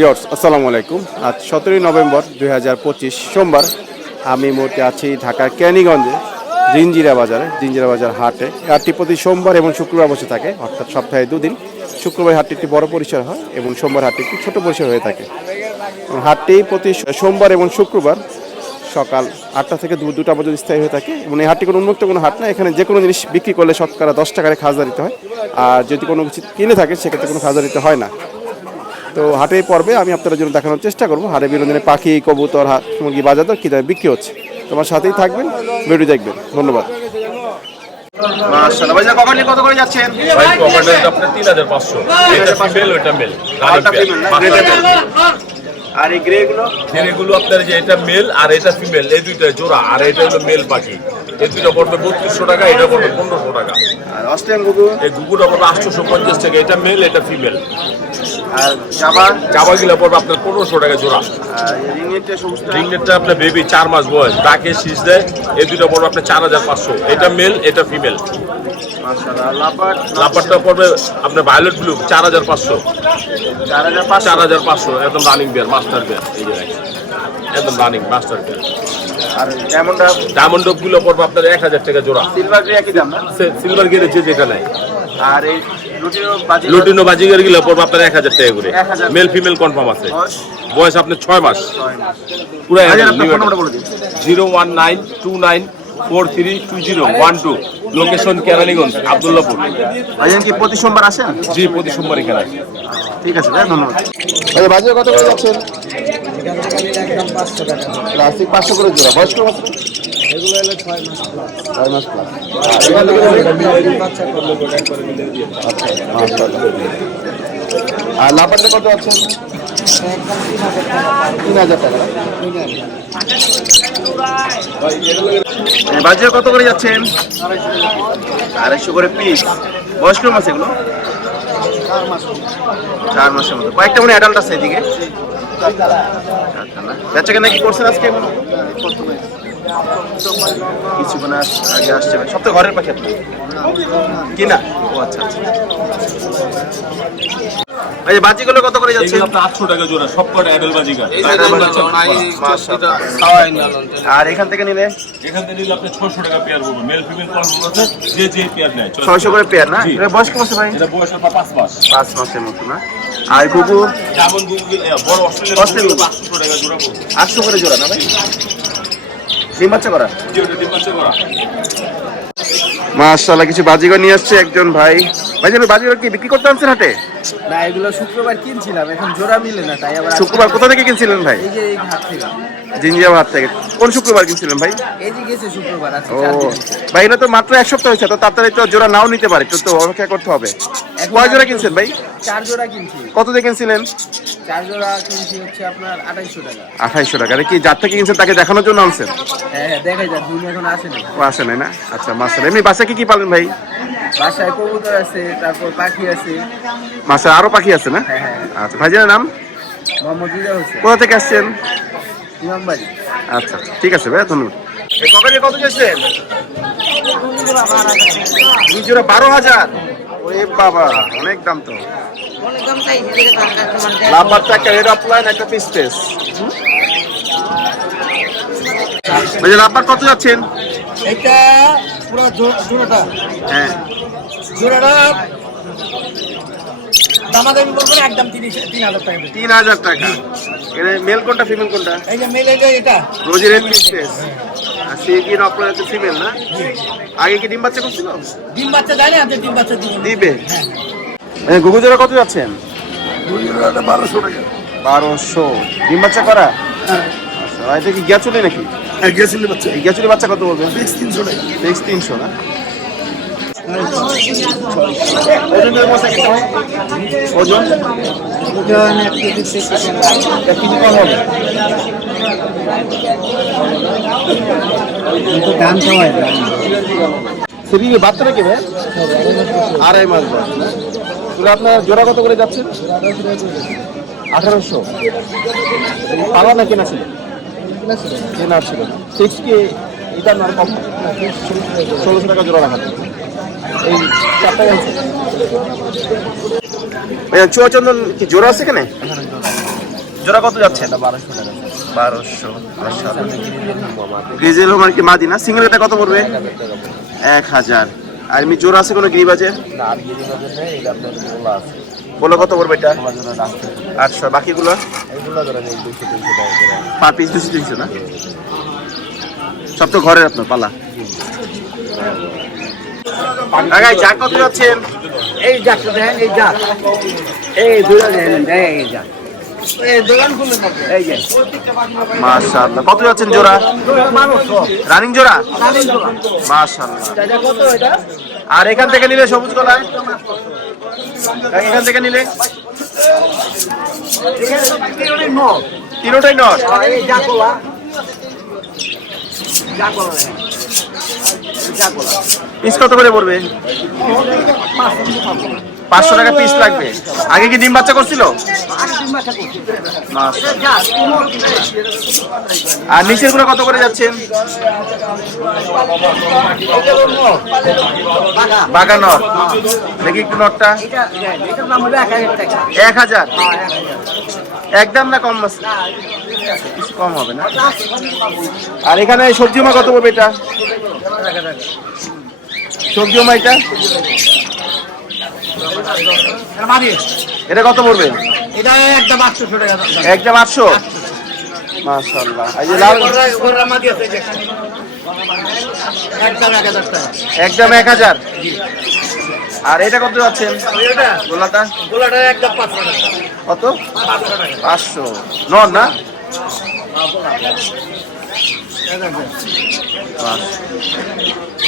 Yours আসসালামু আলাইকুম। আজ সতেরোই নভেম্বর দুই হাজার পঁচিশ সোমবার। আমি মুহূর্তে আছি ঢাকার ক্যানিগঞ্জে জিঞ্জিরা বাজারে, জিঞ্জিরা বাজার হাটে। হাটটি প্রতি সোমবার এবং শুক্রবার বসে থাকে, অর্থাৎ সপ্তাহে দুদিন। শুক্রবার হাটটি একটি বড় পরিসর হয় এবং সোমবার হাটটি একটি ছোট পরিসর হয়ে থাকে। হাটটি প্রতি সোমবার এবং শুক্রবার সকাল আটটা থেকে দু দুটা পর্যন্ত স্থায়ী হয়ে থাকে এবং এই হাটটি কোনো উন্মুক্ত কোনো হাট না। এখানে যে কোনো জিনিস বিক্রি করলে শতকরা দশ টাকারে খাজা দিতে হয়। আর যদি কোনো কিছু কিনে থাকে, সেক্ষেত্রে কোনো খাজা দিতে হয় না। তো হাটের পর্বে আমি আপনাদের জন্য দেখানোর চেষ্টা করব। হাটে বিনোদনে পাখি কবুতর হাট মুরগি বাজার দর কী দামে বিক্রি হচ্ছে। তোমার সাথেই থাকবেন ভিডিও দেখবেন। ধন্যবাদ। আর এই আপনার যে এটা মেল আর এটা ফিমেল এই দুইটা জোড়া। আর এটা হলো মেল পাখি। এই দুইটা পড়বে বত্রিশশো টাকা এটা পড়বে পনেরোশো টাকা। আর অস্ট্রেলিয়ান গুগু? এই গুগুটা পড়বে আটশোশো পঞ্চাশ টাকা। এটা মেল এটা ফিমেল আর জাবা চাবাগুলা পড়বে আপনার পনেরোশো টাকা জোড়া। রিংনেটটা আপনার বেবি চার মাস বয়স ডাকে শীষ দেয় এই দুইটা পড়বে আপনার চার হাজার পাঁচশো। এটা মেল এটা ফিমেল লাপারটা পড়বে আপনার ভায়োলেট ব্লু চার হাজার পাঁচশো। চার হাজার পাঁচশো? একদম রানিং বিয়ার মাস্টার বিয়ার এই যে একদম রানিং মাস্টার বিয়ার আর ডায়মন্ডগুলো পড়বে আপনার এক হাজার টাকা জোড়া। সিলভার গ্রে একই দাম না? সিলভার গিয়ারের যে যেটা নেয়। আর এই লুটিনো বাজিগারগুলো পড়বে আপনার এক হাজার টাকা করে। মেল ফিমেল কনফার্ম আছে। বয়স? আপনার ছয় মাস। পুরো zero one nine two nine four three two zero one two. Location Keraniganj Abdullahpur. ভাইজান কি প্রতি সোমবার আসেন জি প্রতি সোমবার এখানে আছে ঠিক আছে ভাই ধন্যবাদ। ভাই বাজারে কত করে যাচ্ছেন? প্লাস্টিক পাঁচশো করে জোড়া। বয়স কত মাস ছয় মাস প্লাস এখান থেকে আচ্ছা, মাশাআল্লাহ। আর লাপাটে কত আছেন তিন হাজার টাকা। বাজারে কত করে যাচ্ছেন আড়াইশো করে পিস বয়স কম আছে এগুলো? চার মাসের মতো। কয়েকটা মনে অ্যাডাল্ট আছে এদিকে। বেচা কেনা কি করছেন আজকে কিছুক্ষণ আস- আগে আসছে ভাই সব তো ঘরের পাখি আপনার কি না? ও আচ্ছা আচ্ছা। এই বাজিগুলো কত করে যাচ্ছে? এগুলো টাকা জোড়া সব কটা অ্যাডাল বাজিগার। আর এখান থেকে নিলে? এখান থেকে নিলে আপনি ছশো টাকা পেয়ার পাবো মেল ফিমেল কনফার্ম আছে যে যে পেয়ার নেয় ছয়শো করে পেয়ার না। এটা বয়স কম ভাই? এটা বয়স আপনার পাঁচ মাস। পাঁচ মাসের মতো না? আর গুগু যেমন গুগল বড় অস্ট্রেলিয়ান অস্ট্রেলিয়ান। আটশো টাকা জোড়া পড়বে আটশো করে জোড়া না ভাই? ডিম বাচ্চা করা? মাশাআল্লাহ কিছু বাজিগর নিয়ে আসছে একজন ভাই। ভাই বাজিগর কি বিক্রি করতে আনছেন হাটে? না এগুলো শুক্রবার কিনছিলাম এখন জোড়া মিলে না তাই আবার শুক্রবার কোথা থেকে কিনছিলেন ভাই? এই যে এই হাট থেকে। জিঞ্জিয়া হাট থেকে। কোন শুক্রবার কিনছিলেন ভাই? এই যে গেছে শুক্রবার আছে ও। ভাই এটা তো মাত্র এক সপ্তাহ হয়েছে তো তাড়াতাড়ি তো জোড়া নাও নিতে পারে তো তো অপেক্ষা করতে হবে। কয় জোড়া কিনছেন ভাই? চার জোড়া কিনছি। কত দিয়ে কিনছিলেন? চার জোড়া কিনছি হচ্ছে আপনার আড়াইশো টাকা। আঠাইশশো টাকা। আরে কি যার থেকে কিনছেন তাকে দেখানোর জন্য আনছেন? হ্যাঁ হ্যাঁ দেখাই যাক দুই এখন আসে না ও আসে নাই না? আচ্ছা এমনি বাসা কি কি পালেন ভাই? বাসায় কবুতর আছে তারপর পাখি আছে। আরও পাখি আছে না? হ্যাঁ হ্যাঁ। আচ্ছা ভাইজানের নাম? মোহাম্মদ দিদা হোসেন। কোথা থেকে আসছেন? ইমামবাড়ি। আচ্ছা ঠিক আছে ভাই ধন্যবাদ। কবে কত দুই জোড়া বারো হাজার। ওরে বাবা অনেক দাম তো। লাম্বারটা একটা রেড অফলাইন একটা পিস্টেস ওই যে লাভবার কত যাচ্ছেন? এটা পুরো জোড়াটা। হ্যাঁ। জোড়াটা দামাদামি বলব না একদম তিরিশ তিন হাজার টাকা দেবে। তিন হাজার টাকা। এখানে মেল কোনটা ফিমেল কোনটা? এই যে মেলে এটা। রোজি রেড পিস্টেস আর সিগির হচ্ছে ফিমেল না? আগে কি ডিম বাচ্চা করছিল? ডিম বাচ্চা দেয় না আপনি ডিম বাচ্চা দিবেন দিবে। গুগু জোড়া কত যাচ্ছেন? বারোশো ডিম বাচ্চা করা? আচ্ছা, এটা কি গ্যাচুলি নাকি? এই গ্যাচুলি বাচ্চা কত বলবেন? ফিক্স তিনশো না? ওজনের মশা কেটে হয়? ওজন এক কেজি কম হবে দাম সবাই সেদিন বাচ্চা নাকি ভাই আড়াই মাস বয়স? তাহলে আপনার জোড়া কত করে যাচ্ছে আঠারোশো পালা না কেনা ছিল কেনা ছিল সিক্স কে এটা না কম ষোলোশো টাকা জোড়া রাখা। এই আছে। চুয়াচন্দন কি জোড়া আছে এখানে? জোড়া কত যাচ্ছেন বারোশো টাকা। বারোশো গ্রিজেল হোমার কি মাদি না? সিঙ্গেল কত পড়বে? এক হাজার আর এমনি জোড়া আছে কোনো এটা বলো কত পড়বে এটা? আটশো। বাকিগুলো? পার পিস দুশো তিনশো না? সব তো ঘরের আপনার পালা। কত যাচ্ছেন এই দেখেন এই যাক। এই দুটো দেখেন মাশাআল্লাহ। কত যাচ্ছেন জোড়া? রানিং জোড়া? রানিং মাশাআল্লাহ। এটা কত এটা? আর এখান থেকে নিলে সবুজ কলা এখান থেকে নিলে? তিনটাই নট। জাকোলা পিস কত করে পড়বে পাঁচশো টাকা পিস লাগবে আগে কি ডিম বাচ্চা করছিল আর নিচেরগুলো কত করে যাচ্ছেন এটা হলো নখ। বাঘা। বাগা নট দেখি একটু নটটা এক হাজার। একদম না কম কিছু কম হবে না। আর এখানে সবজি মা কত পড়বে এটা সবজি মা এটা। এটা কত পড়বে? এটা একদম আটশোশো টাকা। একদম আটশো? মাশাল্লাহ এই যে লাল। একদম এক হাজার টাকা। একদম এক হাজার? আর এটা কত যাচ্ছেন এটা? গোলাটা? গোলাটা একদম পাঁচশো কত? পাঁচশো নন না?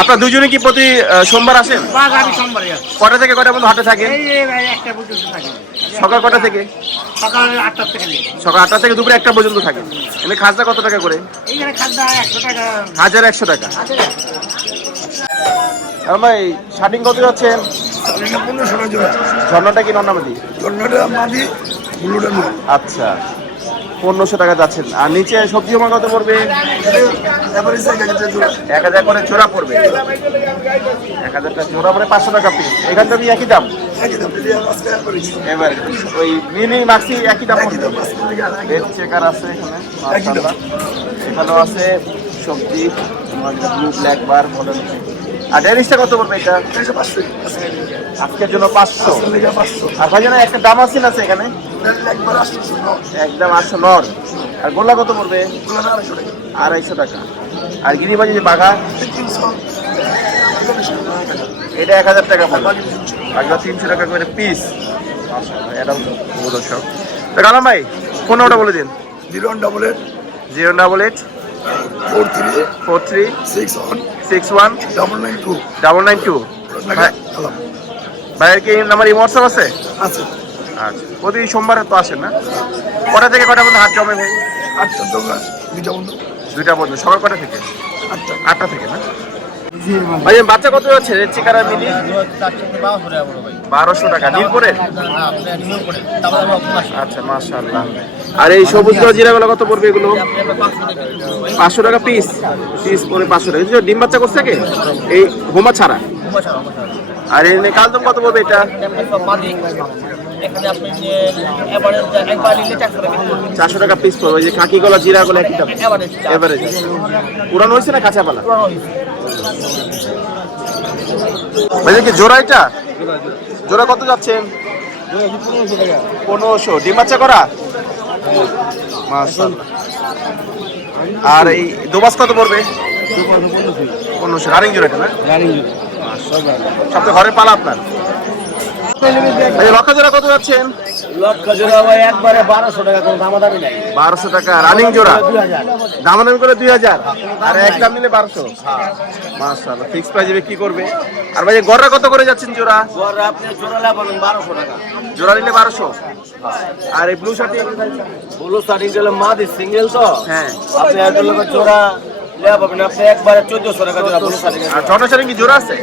আপনার দুজনে কি প্রতি সোমবার আসেন। কটা থেকে কটা পর্যন্ত হাটে থাকেন? এই যে ভাই একটা পর্যন্ত থাকে। সকাল কটা থেকে? সকাল থেকে আটটা থেকে দুপুরে একটা পর্যন্ত থাকেন। এমনি খাজনা কত টাকা করে? এইখানে খাদ্য একশো টাকা। হাজার একশো টাকা। আর ভাই শার্টিং কত যাচ্ছেন? ঝর্ণাটা কি নন্নামাদি মাদি। আচ্ছা। পনেরোশো টাকা যাচ্ছেন। আর নিচে সবজি জমা কত পড়বে। এক হাজার এক করে জোড়া পড়বে। এক হাজার টাকা জোড়া মানে পাঁচশো টাকা পিস এখান থেকে একই দাম? এবার, ওই মিনি মাক্সি একই দাম রেড চেকার আছে এখানে। এখানেও আছে সবজি ব্লু ব্ল্যাক বার মডেল আর ডেনিসটা কত পড়বে এটা? আজকের জন্য পাঁচশো। আর ভাই একটা দাম আছে না এখানে? একদম আটশো নর। আর গোল্লা কত পড়বে? আড়াইশো টাকা। আর গিরিবাজি যে বাঘা? এটা এক হাজার টাকা পড়বে। বাঘা তিনশো টাকা করে পিস এটাও দর্শক তো কালাম ভাই ফোন ওটা বলে দিন? Zero double eight. Zero double eight. Four three. Four three. Six one. Six one. Double nine two. Double nine two. ভাইয়ের কি নাম্বার হোয়াটসঅ্যাপ আছে? আচ্ছা প্রতি সোমবার তো আসেন না। কটা থেকে কটা পর্যন্ত হাট জমে ভাই? আটটার দোকান দুইটা বন্ধু দুইটা পর্যন্ত। সকাল কটা থেকে? আটটা। আটটা থেকে না? ভাই বাচ্চা কত চিকারা মিলি বারোশো টাকা। নীলপুরে? আচ্ছা মাশাআল্লাহ। আর এই সবুজ জিরাগুলো কত পড়বে এগুলো? পাঁচশো টাকা পিস পিস পরে পাঁচশো টাকা। ডিম বাচ্চা করছে কে? এই হোমা ছাড়া। আর এই কালদম কত পড়বে এটা? এখানে আপনি যে এভারেজ একবার নিলে চারশো টাকা চারশো টাকা পিস পড়বে ওই যে কাকি গলা জিরা গুলো একই দাম? এভারেজ এবারে পুরানো হয়েছে না কাঁচা পালা? ভাই কি জোড়া এটা? জোড়া কত যাচ্ছেন পনেরোশো। ডিম বাচ্চা করা? আর এই দোবাস কত পড়বে? পনেরোশো। রানিং জোড়াটা না? সব তো ঘরের পালা আপনার। লক্ষা জোড়া কত যাচ্ছেন? লক্ষ জোড়া ভাই একবারে বারোশো টাকা কোনো দামাদামি নাই। বারোশো টাকা রানিং জোড়া? দামাদামি করে দুই হাজার? আর এক দাম নিলে বারোশো? মাশাআল্লাহ ফিক্স প্রাইস কি করবে। আর ভাই গড়রা কত করে যাচ্ছেন জোড়া? জোড়া আপনি জোড়া লাগাবেন বারোশো টাকা। জোড়া নিলে বারোশো? আর এই ব্লু শার্ট ব্লু শার্টিং মাদি সিঙ্গেল তো? হ্যাঁ। আপনি জোড়া লেয়া পাবেন আপনি একবারে চোদ্দশো টাকা জোড়া ব্লু আর ছটা শাড়ি কি জোড়া আছে?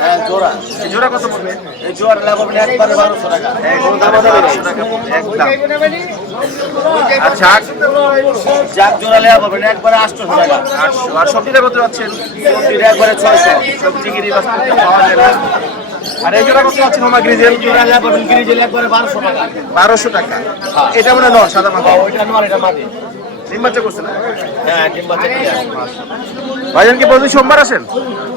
হ্যাঁ জোড়া। এই জোড়া কত পড়বে? এই জোড়া লেয়া পাবেন একবারে বারোশো টাকা। আচ্ছা জোড়া লেয়া পাবেন একবারে টাকা। আটশো। আর সবজিটা কত যাচ্ছেন? সবজিটা একবারে ছয়শো। সবজি গিরি পাওয়া যায় না আর এই জোড়া কত আছেন হোমা গ্রিজেল? গ্রিজেল একবারে বারোশো টাকা। বারোশো টাকা। এটা মানে নয় সাদা মাথা ওইটা নোয়ার এটা মাটি। ডিম বাচ্চা করছে না? হ্যাঁ ডিম বাচ্চা ভাইজান কি প্রতি সোমবার আসেন?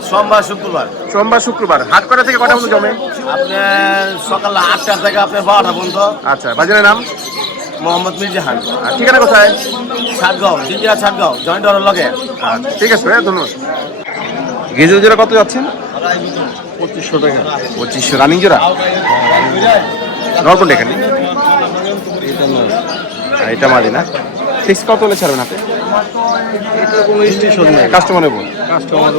সোমবার শুক্রবার। সোমবার শুক্রবার। হাট কটা থেকে কটা পর্যন্ত জমে? আপনার সকাল আটটা থেকে আপনার বারোটা পর্যন্ত। আচ্ছা বাজারের নাম? মোহাম্মদ মির্জাহান আর ঠিকানা কোথায়? সাতগাঁও জিঞ্জিরা সাতগাঁও জয়েন্ট ডরের লগে। আচ্ছা ঠিক আছে ভাইয়া ধন্যবাদ। গেজেল জোড়া কত যাচ্ছেন? পঁচিশশো টাকা। পঁচিশশো রানিং জোড়া? নরকন্ড এখানে? এটা এটা মাদি না? ফিক্স কত হলে ছাড়বেন আপনি এটা কোনো স্টেশন নেই। কাস্টমারের কাস্টমার